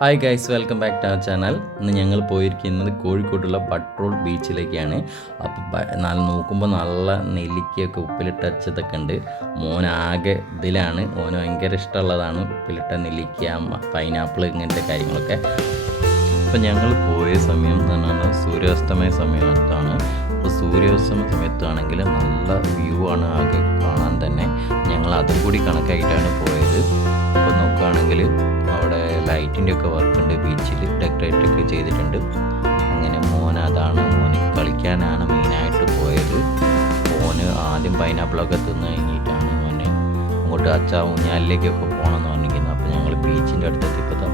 Hi guys, welcome back to our channel. ഇന്ന് ഞങ്ങൾ പോയിരിക്കുന്നത് കോഴിക്കോട്ടുള്ള ബട്ട്റോൾ ബീച്ചിലേക്കാണ്. അപ്പോൾ നോക്കുമ്പോൾ നല്ല നെല്ലിക്കയൊക്കെ ഉപ്പിലിട്ടച്ചതൊക്കെ ഉണ്ട്. മോനാകെ ഇതിലാണ്, മോന് ഭയങ്കര ഇഷ്ടമുള്ളതാണ് ഉപ്പിലിട്ട നെല്ലിക്ക, പൈനാപ്പിൾ, ഇങ്ങനത്തെ കാര്യങ്ങളൊക്കെ. അപ്പോൾ ഞങ്ങൾ പോയ സമയം എന്ന് പറഞ്ഞാൽ സൂര്യാസ്തമയ സമയത്താണ്. അപ്പോൾ സൂര്യാസ്തമയ സമയത്താണെങ്കിൽ നല്ല വ്യൂ ആണ് ആകെ കാണാൻ തന്നെ. ഞങ്ങൾ അതും കൂടി കണക്കായിട്ടാണ് പോയത്. അപ്പോൾ നോക്കുകയാണെങ്കിൽ അവിടെ ലൈറ്റിൻ്റെ ഒക്കെ വർക്കുണ്ട്, ബീച്ചിൽ ഡെക്കറേറ്റ് ഒക്കെ ചെയ്തിട്ടുണ്ട്. അങ്ങനെ മോന് കളിക്കാനാണ് മെയിനായിട്ട് പോയത്. മോന് ആദ്യം പൈനാപ്പിളൊക്കെ തിന്ന് കഴിഞ്ഞിട്ടാണ് മോന് അങ്ങോട്ട് ഊഞ്ഞാലിലേക്കൊക്കെ പോകണമെന്ന് പറഞ്ഞിരിക്കുന്നത്. അപ്പോൾ ഞങ്ങൾ ബീച്ചിൻ്റെ അടുത്തെത്തിയപ്പോൾ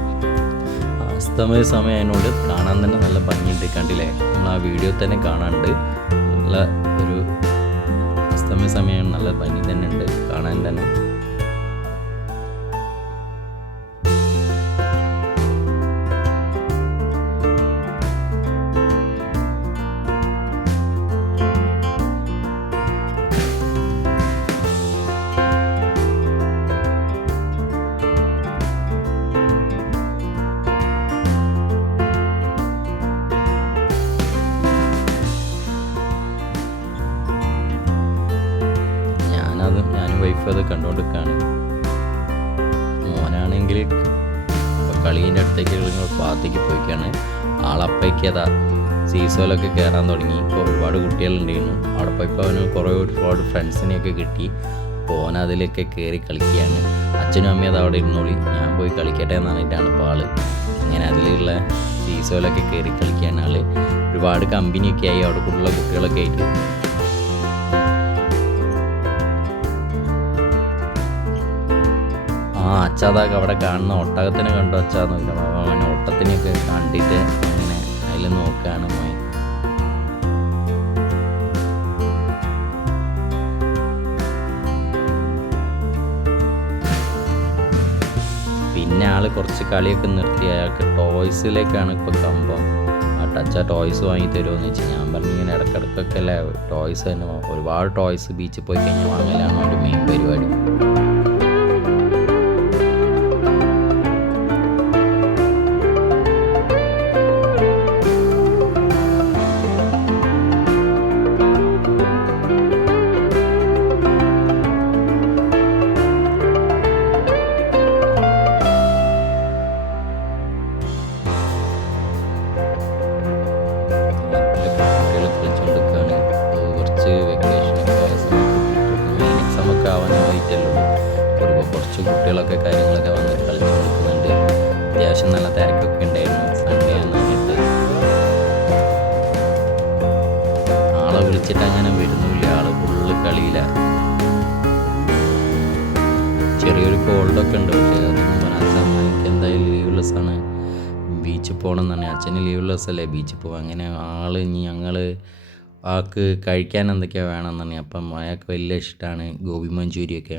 അസ്തമയ സമയം അതിനോട് കാണാൻ തന്നെ നല്ല ഭംഗിയുണ്ട്. കണ്ടില്ലേ, നമ്മൾ ആ വീഡിയോ തന്നെ കാണാനുണ്ട്. നല്ല ഒരു അസ്തമയ സമയം നല്ല ഭംഗി തന്നെ ഉണ്ട് കാണാൻ തന്നെ. ഞാനും വൈഫ് അത് കണ്ടുകൊണ്ടിരിക്കുകയാണ്. മോനാണെങ്കിൽ കളീൻ്റെ അടുത്തേക്ക് ഭാഗത്തേക്ക് പോയിക്കാണ്. ആളപ്പയ്ക്ക് അതാ സീസോലൊക്കെ കയറാൻ തുടങ്ങി. ഇപ്പോൾ ഒരുപാട് കുട്ടികളുണ്ടായിരുന്നു അവിടെ. പോയപ്പോൾ അവന് ഒരുപാട് ഫ്രണ്ട്സിനെയൊക്കെ കിട്ടി. അപ്പോൾ ഓൻ അതിലൊക്കെ കയറി കളിക്കുകയാണ്. അച്ഛനും അമ്മയും അത് അവിടെ ഇരുന്നോളി, ഞാൻ പോയി കളിക്കട്ടെ എന്ന് പറഞ്ഞിട്ടാണ് ഇപ്പോൾ ആള് അങ്ങനെ അതിലുള്ള സീസോലൊക്കെ കയറി കളിക്കാൻ ആള്. ഒരുപാട് കമ്പനിയൊക്കെ ആയി അവിടെ കൂടുതലുള്ള കുട്ടികളൊക്കെ ആയിട്ട്. അച്ഛാതാക്ക് അവിടെ കാണുന്ന ഒട്ടകത്തിനെ കണ്ടു അച്ഛാന്ന് നോക്കിയിട്ട് അവൻ ഒട്ടത്തിനെയൊക്കെ കണ്ടിട്ട് അങ്ങനെ അതിൽ നോക്കുകയാണ് മോൻ. പിന്നെ ആൾ കുറച്ച് കളിയൊക്കെ നിർത്തി അയാൾക്ക് ടോയ്സിലേക്കാണ് ഇപ്പോൾ കമ്പം. ടച്ചാ ടോയ്സ് വാങ്ങി തരുമോയെന്ന് വെച്ചാൽ ഞാൻ പറഞ്ഞു ഇങ്ങനെ ഇടയ്ക്കിടയ്ക്കൊക്കെ അല്ലേ ടോയ്സ് തന്നെ. ഒരുപാട് ടോയ്സ് ബീച്ചിൽ പോയി കഴിഞ്ഞാൽ വാങ്ങലാണ് അവൻ്റെ മെയിൻ പരിപാടി. കുറച്ച് കുട്ടികളൊക്കെ കാര്യങ്ങളൊക്കെ വന്ന് കളിച്ചു കൊടുക്കുന്നുണ്ട്. അത്യാവശ്യം നല്ല തിരക്കൊക്കെ ഉണ്ടായിരുന്നു. സൺഡേ എന്ന് പറഞ്ഞിട്ട് ആളെ വിളിച്ചിട്ട് അങ്ങനെ വരുന്നില്ല, ആള് ഫുള്ള് കളിയിലാണ്. ചെറിയൊരു കോൾഡൊക്കെ ഉണ്ട്. പക്ഷേ അതൊന്നും പറഞ്ഞാൽ എനിക്ക് എന്തായാലും ലീവ് ലെസ്സാണ്, ബീച്ചിൽ പോകണം എന്നാണ്. അച്ഛന് ലീവ് ലെസ്സല്ലേ, ബീച്ചിൽ പോകും. അങ്ങനെ ഞങ്ങൾ ആൾക്ക് കഴിക്കാൻ എന്തൊക്കെയാണ് വേണമെന്നാണ്. അപ്പം അയാൾക്ക് വലിയ ഇഷ്ടമാണ് ഗോബി മഞ്ചൂരിയൊക്കെ.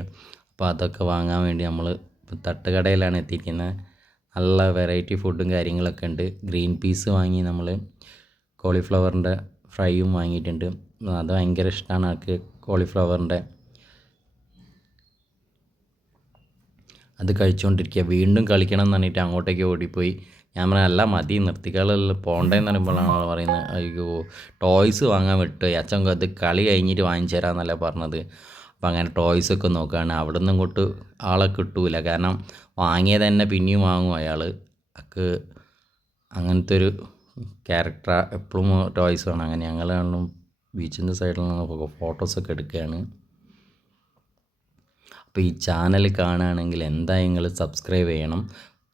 അപ്പോൾ അതൊക്കെ വാങ്ങാൻ വേണ്ടി നമ്മൾ തട്ടുകടയിലാണ് എത്തിയിരിക്കുന്നത്. നല്ല വെറൈറ്റി ഫുഡും കാര്യങ്ങളൊക്കെ ഉണ്ട്. ഗ്രീൻ പീസ് വാങ്ങി, നമ്മൾ കോളിഫ്ലവറിൻ്റെ ഫ്രൈയും വാങ്ങിയിട്ടുണ്ട്. അത് ഭയങ്കര ഇഷ്ടമാണ് ആൾക്ക്, കോളിഫ്ലവറിൻ്റെ. അത് കഴിച്ചുകൊണ്ടിരിക്കുക. വീണ്ടും കളിക്കണം എന്ന് പറഞ്ഞിട്ട് അങ്ങോട്ടേക്ക് ഓടിപ്പോയി. ഞാൻ പറഞ്ഞാൽ അല്ല മതി, നിർത്തിക്കളെല്ലാം പോകേണ്ടതെന്ന് പറയുമ്പോഴാണ് പറയുന്നത് അയ്യോ ടോയ്സ് വാങ്ങാൻ വിട്ടു, അച്ഛൻ അത് കളി കഴിഞ്ഞിട്ട് വാങ്ങിച്ചു തരാമെന്നല്ല പറഞ്ഞത്. അപ്പം അങ്ങനെ ടോയ്സൊക്കെ നോക്കുകയാണ്. അവിടെ നിന്ന് ഇങ്ങോട്ട് ആളെ കിട്ടൂല, കാരണം വാങ്ങിയത് തന്നെ പിന്നെയും വാങ്ങും അയാൾ. അങ്ങനത്തെ ഒരു ക്യാരക്ടർ, എപ്പോഴും ടോയ്സ് വേണം. അങ്ങനെ ഞങ്ങളാണെങ്കിലും ബീച്ചിൻ്റെ സൈഡിൽ നിന്ന് ഫോട്ടോസൊക്കെ എടുക്കുകയാണ്. അപ്പോൾ ഈ ചാനൽ കാണുകയാണെങ്കിൽ എന്തായാലും നിങ്ങൾ സബ്സ്ക്രൈബ് ചെയ്യണം,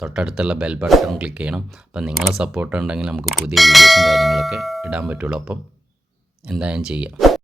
തൊട്ടടുത്തുള്ള ബെൽ ബട്ടൺ ക്ലിക്ക് ചെയ്യണം. അപ്പം നിങ്ങളെ സപ്പോർട്ട് ഉണ്ടെങ്കിൽ നമുക്ക് പുതിയ വീഡിയോസും കാര്യങ്ങളൊക്കെ ഇടാൻ പറ്റുള്ളൂ. അപ്പം എന്തായാലും ചെയ്യാം.